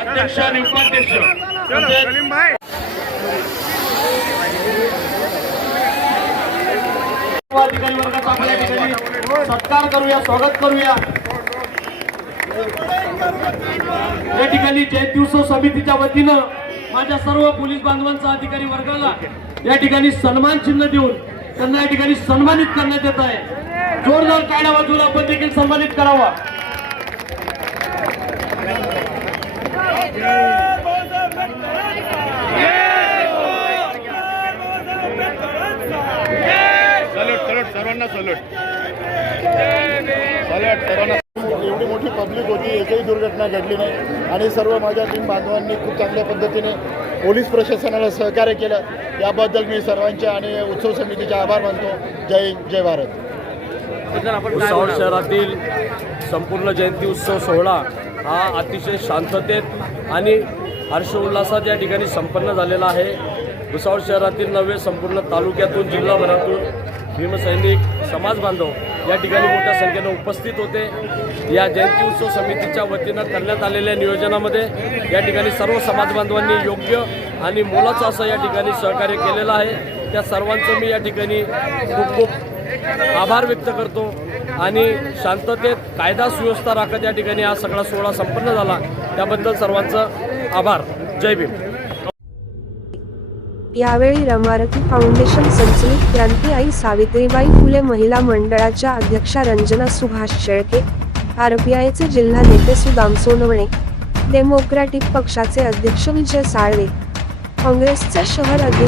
अध्यक्ष आणि उपाध्यक्ष. तसेच अधिकारी वर्गाचा आपल्या ठिकाणी सत्कार करूया स्वागत करूया. या ठिकाणी जयंत्युत्सव समितीच्या वतीनं माझ्या सर्व पोलीस बांधवांचा अधिकारी वर्गाला या ठिकाणी सन्मान चिन्ह देऊन त्यांना या ठिकाणी सन्मानित करण्यात येत आहे. जोरदार काढा बाजूला आपण देखील सन्मानित करावा. सलट सलट सर्वांना सलट. सलट सर्वांना एवढी मोठी पब्लिक होती एकही दुर्घटना घडली नाही. आणि सर्व माझ्या टीम बांधवांनी खूप चांगल्या पद्धतीने पोलीस प्रशासनाला सहकार्य केलं. याबद्दल मी सर्वांचे आणि उत्सव समितीचे आभार मानतो. जय हिंद जय भारत. भुसावळ शहरातील संपूर्ण जयंती उत्सव सोहळा हा अतिशय शांततेत आणि हर्षोल्लासात या ठिकाणी संपन्न झालेला आहे. भुसावळ शहरातील नव्हे संपूर्ण तालुक्यातून जिल्हाभरातून भीमसैनिक समाज बांधव या ठिकाणी मोठ्या संख्येनं उपस्थित होते. या जयंती उत्सव समितीच्या वतीनं करण्यात आलेल्या नियोजनामध्ये या ठिकाणी सर्व समाज बांधवांनी योग्य आणि मोलाचं असं या ठिकाणी सहकार्य केलेलं आहे. त्या सर्वांचं मी या ठिकाणी खूप खूप आभार व्यक्त करतो आणि शांततेत कायदा सुव्यवस्था राखत या ठिकाणी हा सगळा सोहळा संपन्न झाला. त्याबद्दल सर्वांचं आभार. जय भीम. यावेळी रमारती फाउंडेशन संचलित क्रांती आई सावित्रीबाई फुले महिला मंडळाच्या अध्यक्षा रंजना सुभाष शेळके आरपीआयचे जिल्हा नेते सुदाम सोनवणे डेमोक्रॅटिक पक्षाचे अध्यक्ष विजय साळवे काँग्रेसचे शहर अध्यक्ष